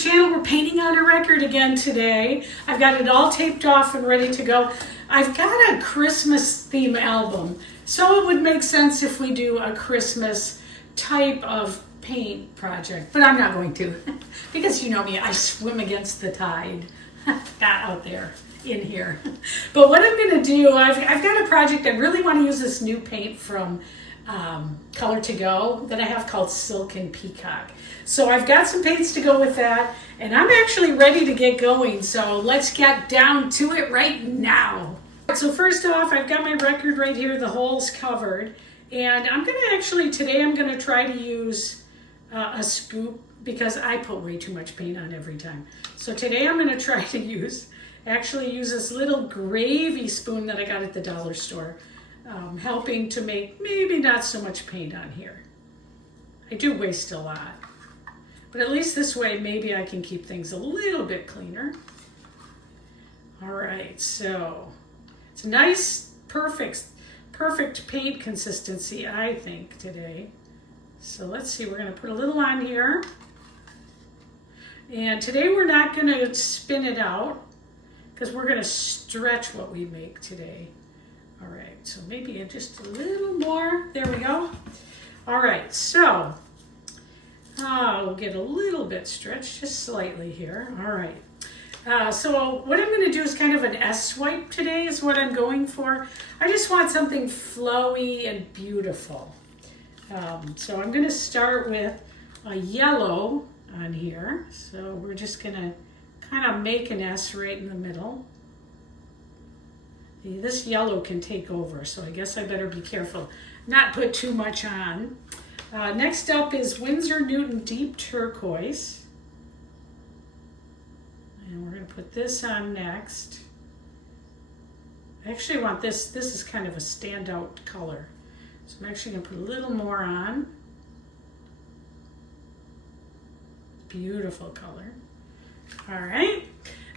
channel. We're painting on a record again today. I've got it all taped off and ready to go. I've got a Christmas theme album, so it would make sense if we do a Christmas type of paint project, but I'm not going to because you know me, I swim against the tide out there in here. But what I'm going to do, I've got a project. I really want to use this new paint from Color to Go that I have called Silken Peacock. So I've got some paints to go with that, and I'm actually ready to get going. So let's get down to it right now. So first off, I've got my record right here, the holes covered, and I'm going to actually, today I'm going to try to use a scoop because I put way too much paint on every time. So today I'm going to try to use this little gravy spoon that I got at the dollar store. Helping to make maybe not so much paint on here. I do waste a lot, but at least this way maybe I can keep things a little bit cleaner. All right, so it's a nice, perfect paint consistency, I think, today. So let's see, we're gonna put a little on here. And today we're not gonna spin it out because we're gonna stretch what we make today. All right, so maybe just a little more. There we go. All right, so we'll get a little bit stretched, just slightly here. All right. So what I'm going to do is kind of an S swipe today is what I'm going for. I just want something flowy and beautiful. So I'm going to start with a yellow on here. So we're just going to kind of make an S right in the middle. This yellow can take over, so I guess I better be careful not put too much on. Next up is Winsor Newton Deep Turquoise. And we're going to put this on next. I actually want this is kind of a standout color. So I'm actually going to put a little more on. Beautiful color. All right.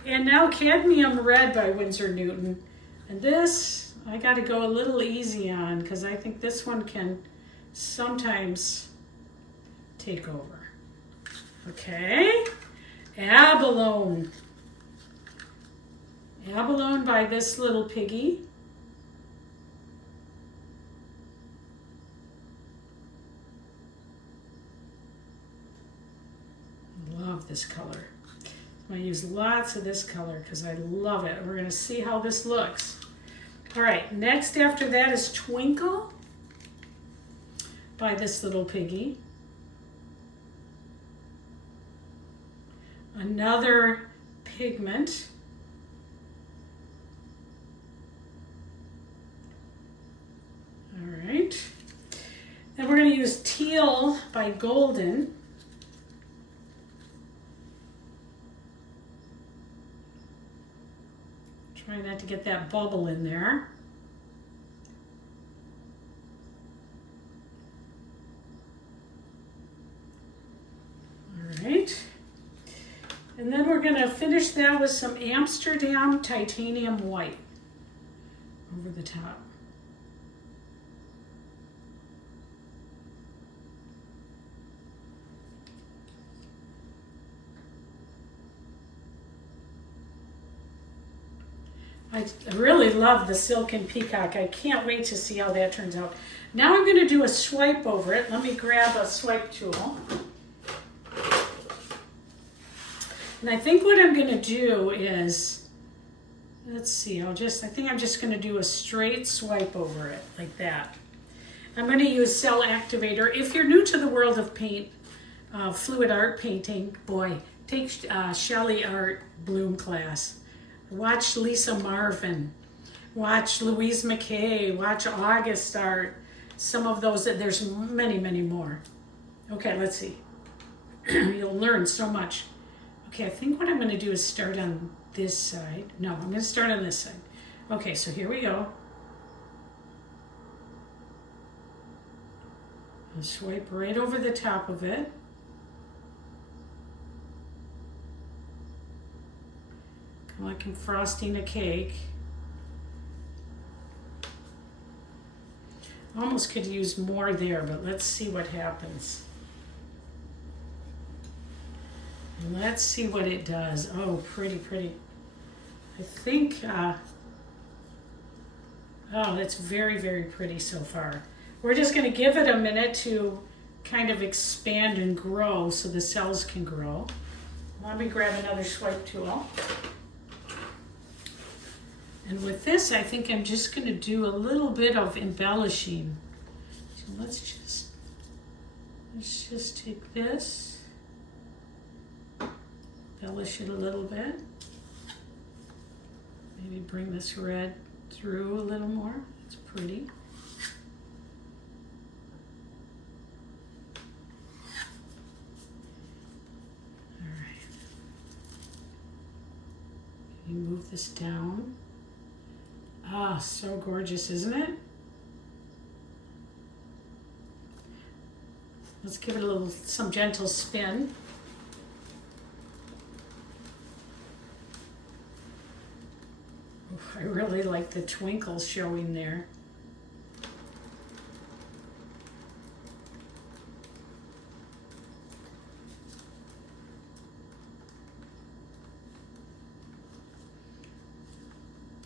And now Cadmium Red by Winsor Newton. And this, I got to go a little easy on because I think this one can sometimes take over. Okay, Abalone. Abalone by this little piggy. Love this color. I'm going to use lots of this color because I love it. We're going to see how this looks. All right, next after that is Twinkle by this little piggy. Another pigment. All right. Then we're going to use Teal by Golden. Try not to get that bubble in there. All right. And then we're going to finish that with some Amsterdam Titanium White over the top. I really love the Silken Peacock. I can't wait to see how that turns out. Now I'm going to do a swipe over it. Let me grab a swipe tool. And I think what I'm going to do is, let's see, I think I'm just going to do a straight swipe over it like that. I'm going to use Cell Activator. If you're new to the world of paint, fluid art painting, boy, take Shelley Art Bloom class. Watch Lisa Marvin, watch Louise McKay, watch August Art, some of those, there's many, many more. Okay, let's see. You'll learn so much. Okay, I think what I'm going to do is start on this side. No, I'm going to start on this side. Okay, so here we go. I'll swipe right over the top of it. Like I'm frosting a cake. Almost could use more there, but let's see what happens. Let's see what it does. Oh, pretty, pretty. I think, oh, that's very, very pretty so far. We're just going to give it a minute to kind of expand and grow so the cells can grow. Let me grab another swipe tool. And with this, I think I'm just going to do a little bit of embellishing. So let's just take this, embellish it a little bit. Maybe bring this red through a little more. It's pretty. All right. Can you move this down? Ah, so gorgeous, isn't it? Let's give it some gentle spin. I really like the twinkle showing there.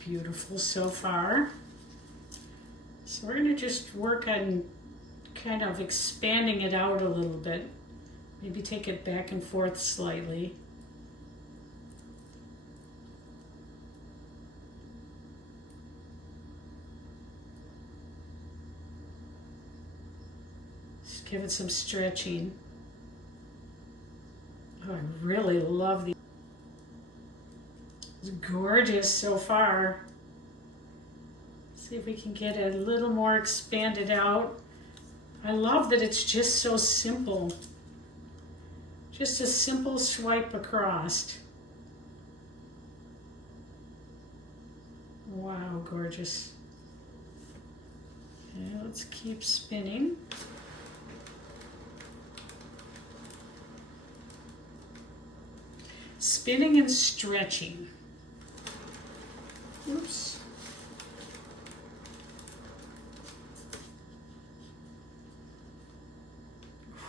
Beautiful so far. So we're going to just work on kind of expanding it out a little bit. Maybe take it back and forth slightly. Just give it some stretching. Oh, I really love these. It's gorgeous so far. See if we can get it a little more expanded out. I love that it's just so simple. Just a simple swipe across. Wow, gorgeous. Okay, let's keep spinning. Spinning and stretching. Oops.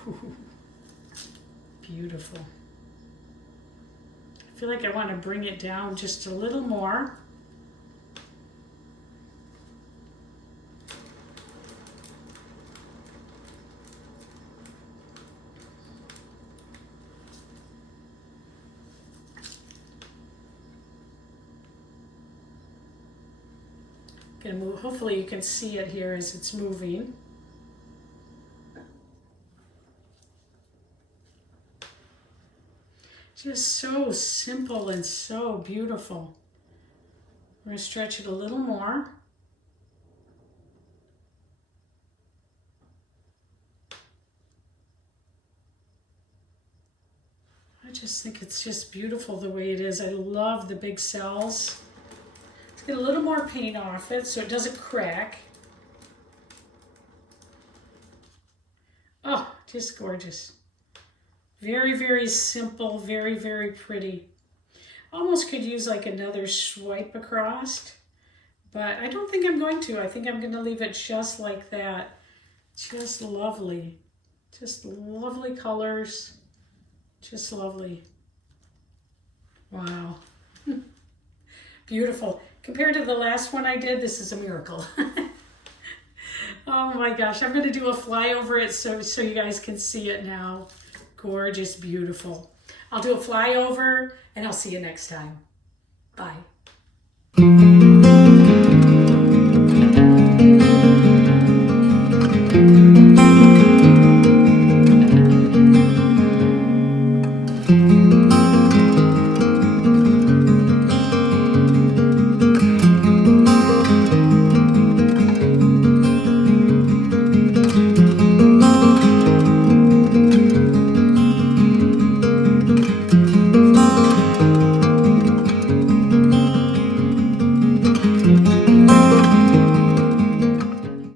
Ooh, beautiful. I feel like I want to bring it down just a little more. Gonna move. Hopefully you can see it here as it's moving. Just so simple and so beautiful. We're going to stretch it a little more. I just think it's just beautiful the way it is. I love the big cells. Let's get a little more paint off it so it doesn't crack. Oh, just gorgeous. Very, very simple, very, very pretty. Almost could use like another swipe across, but I don't think I'm going to. I think I'm going to leave it just like that. Just lovely. Just lovely colors. Just lovely. Wow. Beautiful. Compared to the last one I did, this is a miracle. Oh my gosh. I'm going to do a flyover it so you guys can see it now. Gorgeous, beautiful. I'll do a flyover and I'll see you next time. Bye.